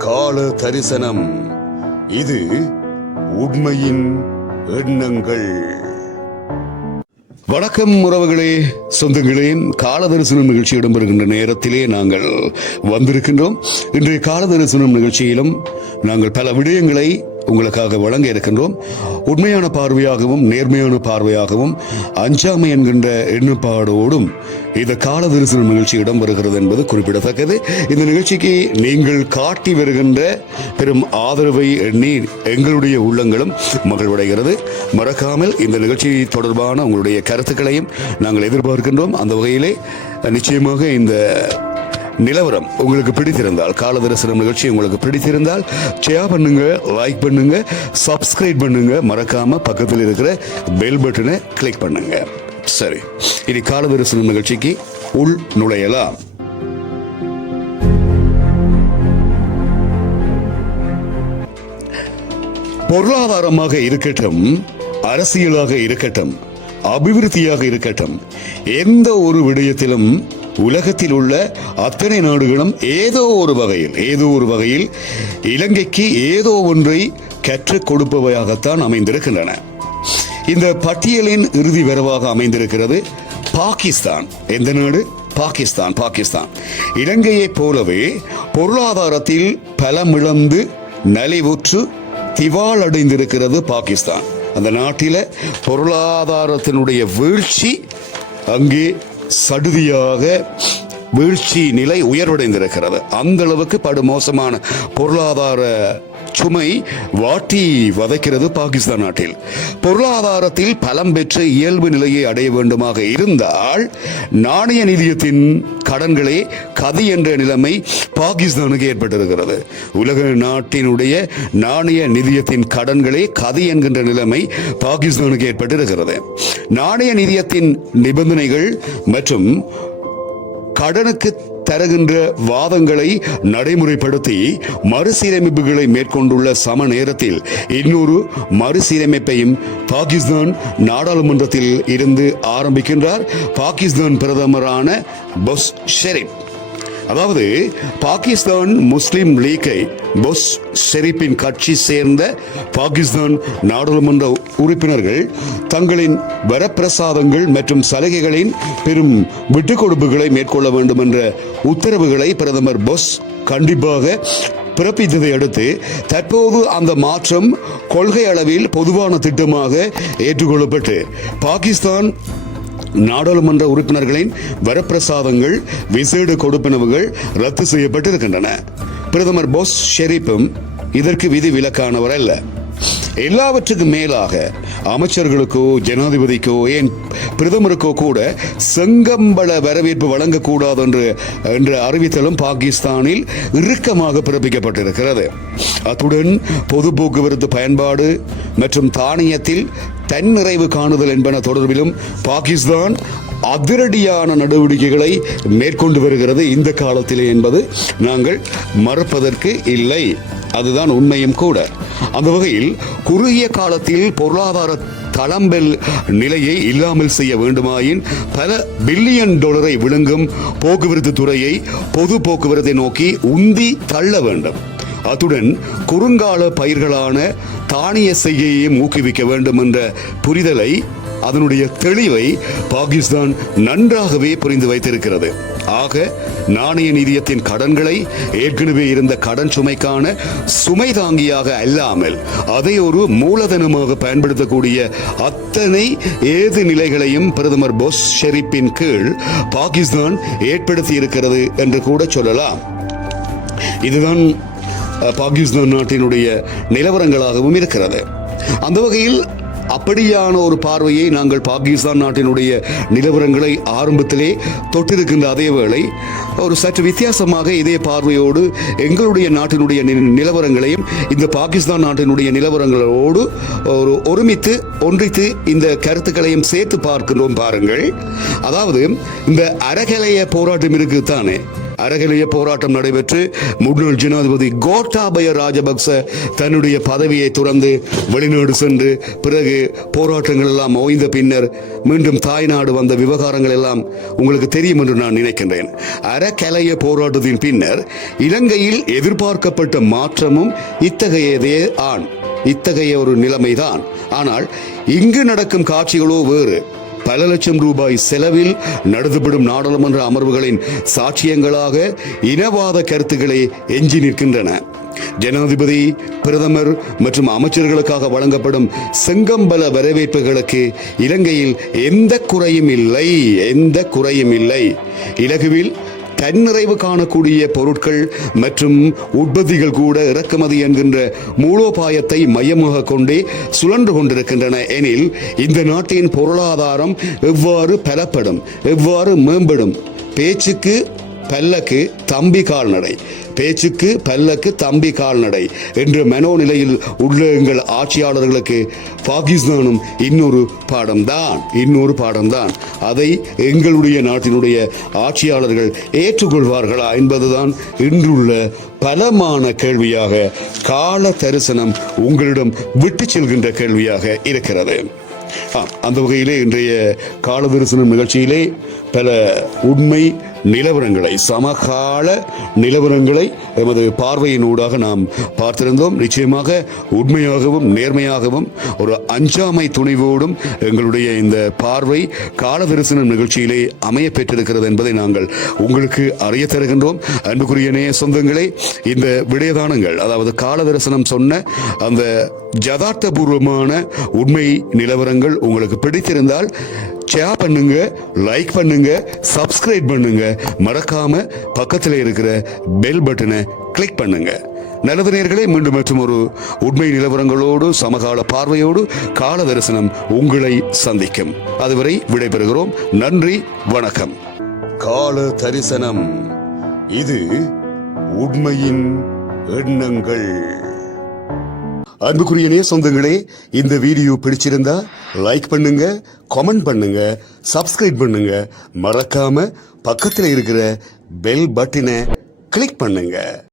கால தரிசனம் இது உண்மையின் எண்ணங்கள். வணக்கம் உறவுகளே சொந்தங்களே. கால தரிசனம் நிகழ்ச்சி இடம்பெறுகின்ற நேரத்திலே நாங்கள் வந்திருக்கின்றோம். இன்றைய கால தரிசனம் நிகழ்ச்சியிலும் நாங்கள் பல விடயங்களை உங்களுக்காக வழங்க இருக்கின்றோம். உண்மையான பார்வையாகவும் நேர்மையான பார்வையாகவும் அஞ்சாமை என்கின்ற எண்ணப்பாடோடும் இந்த கால தரிசனம் நிகழ்ச்சி இடம்பெறுகிறது என்பது குறிப்பிடத்தக்கது. இந்த நிகழ்ச்சிக்கு நீங்கள் காட்டி வருகின்ற பெரும் ஆதரவை எண்ணி எங்களுடைய உள்ளங்களும் மகிழ்வடைகிறது. மறக்காமல் இந்த நிகழ்ச்சி தொடர்பான உங்களுடைய கருத்துக்களையும் நாங்கள் எதிர்பார்க்கின்றோம். அந்த வகையிலே நிச்சயமாக இந்த நிலவரம் உங்களுக்கு பிடித்திருந்தால் கால தரிசனம் நிகழ்ச்சி உங்களுக்கு பிடித்திருந்தால் ஷேர் பண்ணுங்க லைக் பண்ணுங்க சப்ஸ்கிரைப் பண்ணுங்க. மறக்காம பக்கத்தில் இருக்கிற பெல் பட்டனை கிளிக் பண்ணுங்க. சரி இனி கால தரிசனம் நிகழ்ச்சிக்கு உள் நுழையலாம். பொருளாதாரமாக இருக்கட்டும் அரசியலாக இருக்கட்டும் அபிவிருத்தியாக இருக்கட்டும் எந்த ஒரு விடயத்திலும் உலகத்தில் உள்ள அத்தனை நாடுகளும் ஏதோ ஒரு வகையில் ஏதோ ஒரு வகையில் இலங்கைக்கு ஏதோ ஒன்றை கற்றுக் கொடுப்பவையாகத்தான் அமைந்திருக்கின்றன. இந்த பட்டியலின் இறுதி வரவாக அமைந்திருக்கிறது பாகிஸ்தான். எந்த நாடு? பாகிஸ்தான் பாகிஸ்தான். இலங்கையைப் போலவே பொருளாதாரத்தில் பலமிழந்து நலிவுற்று திவாலடைந்திருக்கிறது பாகிஸ்தான். அந்த நாட்டில பொருளாதாரத்தினுடைய வீழ்ச்சி அங்கே சடுதியாக வீழ்ச்சி நிலை உயர்வடைந்திருக்கிறது. அந்த அளவுக்கு படுமோசமான பொருளாதார சுமை வாட்டி வதைக்கிறது பாகிஸ்தான் நாட்டில். பொருளாதாரத்தில் பலம் பெற்ற இயல்பு நிலையை அடைய வேண்டுமாக இருந்தால் நாணய நிதியத்தின் கடன்களே கதி என்ற நிலைமை பாகிஸ்தானுக்கு ஏற்பட்டிருக்கிறது. உலக நாட்டினுடைய நாணய நிதியத்தின் கடன்களே கதி என்கின்ற நிலைமை பாகிஸ்தானுக்கு ஏற்பட்டிருக்கிறது. நாணய நிதியத்தின் நிபந்தனைகள் மற்றும் கடனுக்கு தருகின்ற வாதங்களை நடைமுறைப்படுத்தி மறுசீரமைப்புகளை மேற்கொண்டுள்ள சம நேரத்தில் இன்னொரு மறுசீரமைப்பையும் பாகிஸ்தான் நாடாளுமன்றத்தில் இருந்து ஆரம்பிக்கின்றார். பாகிஸ்தான் பிரதமரான பொஸ் ஷெரீப். அதாவது பாகிஸ்தான் முஸ்லிம் லீக்கை பொஸ் ஷெரீப்பின் கட்சி சேர்ந்த பாகிஸ்தான் நாடாளுமன்ற உறுப்பினர்கள் தங்களின் வரப்பிரசாதங்கள் மற்றும் சலுகைகளின் பெரும் விட்டுக்கொடுப்புகளை மேற்கொள்ள வேண்டும் என்ற உத்தரவுகளை பிரதமர் பொஸ் கண்டிப்பாக பிறப்பித்ததை அடுத்து தற்போது அந்த மாற்றம் கொள்கை அளவில் பொதுவான திட்டமாக ஏற்றுக்கொள்ளப்பட்டு பாகிஸ்தான் நாடாளுமன்ற உறுப்பினர்களின் வரப்பிரசாதங்கள் விசேட கொடுப்பனவுகள் ரத்து செய்யப்பட்டிருக்கின்றன. பிரதமர் போஸ் ஷெரீப்பும் இதற்கு விதி விலக்கானவர் அல்ல. எல்லாவற்றுக்கும் மேலாக அமைச்சர்களுக்கோ ஜனாதிபதிக்கோ ஏன் பிரதமருக்கோ கூட செங்கம்பள வரவேற்பு வழங்கக்கூடாது என்று என்ற அறிவித்தலும் பாகிஸ்தானில் இறுக்கமாக பிறப்பிக்கப்பட்டிருக்கிறது. அத்துடன் பொது போக்குவரத்து பயன்பாடு மற்றும் தானியத்தில் தன்னிறைவு காணுதல் என்பன தொடர்பிலும் பாகிஸ்தான் அதிரடியான நடவடிக்கைகளை மேற்கொண்டு வருகிறது இந்த காலத்திலே என்பது நாங்கள் மறுப்பதற்கு இல்லை. அதுதான் உண்மையும் கூட. அந்த வகையில் குறுகிய காலத்தில் பொருளாதார தளம்பெல் நிலையை இல்லாமல் செய்ய வேண்டுமாயின் பல பில்லியன் டாலரை விழுங்கும் போக்குவரத்து துறையை பொது போக்குவரத்தை நோக்கி உந்தி தள்ள வேண்டும். அத்துடன் குறுங்கால பயிர்களான தானிய செய்கையையும் ஊக்குவிக்க வேண்டும் என்ற புரிதலை அதனுடைய தெளிவை பாகிஸ்தான் நன்றாகவே புரிந்து வைத்திருக்கிறது. ஆக நாணய நிதியத்தின் கடன்களை ஏற்கனவே இருந்த கடன் சுமைக்கான சுமை தாங்கியாக அல்லாமல் அதை ஒரு மூலதனமாக பயன்படுத்தக்கூடிய அத்தனை ஏது நிலைகளையும் பிரதமர் பொஸ் ஷெரீப்பின் கீழ் பாகிஸ்தான் ஏற்படுத்தி இருக்கிறது என்று கூட சொல்லலாம். இதுதான் பாகிஸ்தான் நாட்டினுடைய நிலவரங்களாகவும் இருக்கிறது. அந்த வகையில் அப்படியான ஒரு பார்வையை நாங்கள் பாகிஸ்தான் நாட்டினுடைய நிலவரங்களை ஆரம்பத்திலே தொட்டிருக்கின்ற அதே வேளை ஒரு சற்று வித்தியாசமாக இதே பார்வையோடு எங்களுடைய நாட்டினுடைய நி- நிலவரங்களையும் இந்த பாகிஸ்தான் நாட்டினுடைய நிலவரங்களோடு ஒரு ஒருமித்து ஒன்றித்து இந்த கருத்துக்களையும் சேர்த்து பார்க்கின்றோம் பாருங்கள். அதாவது இந்த அறகலைய போராட்டம் இருக்குதானே? அறகலைய போராட்டம் நடைபெற்று முன்னாள் ஜனாதிபதி கோட்டாபய ராஜபக்ச தன்னுடைய பதவியை துறந்து வெளிநாடு சென்று பிறகு போராட்டங்கள் எல்லாம் ஓய்ந்த பின்னர் மீண்டும் தாய்நாடு வந்த விவகாரங்கள் எல்லாம் உங்களுக்கு தெரியும் என்று நான் நினைக்கின்றேன். அறக்கலைய போராட்டத்தின் பின்னர் இலங்கையில் எதிர்பார்க்கப்பட்ட மாற்றமும் இத்தகையதே ஆண். இத்தகைய ஒரு நிலைமைதான். ஆனால் இங்கு நடக்கும் காட்சிகளோ வேறு. பல லட்சம் ரூபாய் செலவில் நடத்தப்படும் நாடாளுமன்ற அமர்வுகளின் சாட்சியங்களாக இனவாத கருத்துக்களை எஞ்சி நிற்கின்றன. ஜனாதிபதி பிரதமர் மற்றும் அமைச்சர்களுக்காக வழங்கப்படும் செங்கம்பல வரவேற்புகளுக்கு இலங்கையில் எந்த குறையும் இல்லை எந்த குறையும் இல்லை. இலகுவில் தன்னிறைவு காணக்கூடிய பொருட்கள் மற்றும் உற்பத்திகள் கூட இறக்குமதி என்கின்ற மூலோபாயத்தை மையமாக கொண்டே சுழன்று கொண்டிருக்கின்றன. எனில் இந்த நாட்டின் பொருளாதாரம் எவ்வாறு பலப்படும் எவ்வாறு மேம்படும்? பேச்சுக்கு பல்லக்கு தம்பி கால்நடை. பேச்சுக்கு பல்லக்கு தம்பி கால்நடை என்ற மனோநிலையில் உள்ள எங்கள் ஆட்சியாளர்களுக்கு பாகிஸ்தானும் இன்னொரு பாடம்தான் இன்னொரு பாடம்தான். அதை எங்களுடைய நாட்டினுடைய ஆட்சியாளர்கள் ஏற்றுக்கொள்வார்களா என்பதுதான் இன்றுள்ள பலமான கேள்வியாக கால தரிசனம் உங்களிடம் விட்டு செல்கின்ற கேள்வியாக இருக்கிறது. அந்த வகையிலே இன்றைய கால தரிசனம் நிகழ்ச்சியிலே பல உண்மை நிலவரங்களை சமகால நிலவரங்களை எமது பார்வையினூடாக நாம் பார்த்திருந்தோம். நிச்சயமாக உண்மையாகவும் நேர்மையாகவும் ஒரு அஞ்சாமை துணிவோடும் எங்களுடைய இந்த பார்வை காலதரிசனம் நிகழ்ச்சியிலே அமைய பெற்றிருக்கிறது என்பதை நாங்கள் உங்களுக்கு அறிய தருகின்றோம். அன்புக்குரிய நேய சொந்தங்களே இந்த விடயதானங்கள் அதாவது காலதரிசனம் சொன்ன அந்த ஜதார்த்தபூர்வமான உண்மை நிலவரங்கள் உங்களுக்கு பிடித்திருந்தால் ஷேர் பண்ணுங்க லைக் பண்ணுங்க சப்ஸ்கிரைப் பண்ணுங்க. மறக்காம பக்கத்தில் இருக்கிற பெல் பட்டனை கிளிக் பண்ணுங்க. நல்லது நேயர்களே மீண்டும் மற்றும் ஒரு உண்மை நிலவரங்களோடு சமகால பார்வையோடு கால தரிசனம் உங்களை சந்திக்கும். அதுவரை விடைபெறுகிறோம். நன்றி வணக்கம். கால தரிசனம். இது உண்மையின் எண்ணங்கள். அன்புக்குரிய நேய சொந்தங்களே இந்த வீடியோ பிடிச்சிருந்தா லைக் பண்ணுங்க கமெண்ட் பண்ணுங்க சப்ஸ்கிரைப் பண்ணுங்க. மறக்காம பக்கத்தில் இருக்கிற பெல் பட்டினை கிளிக் பண்ணுங்க.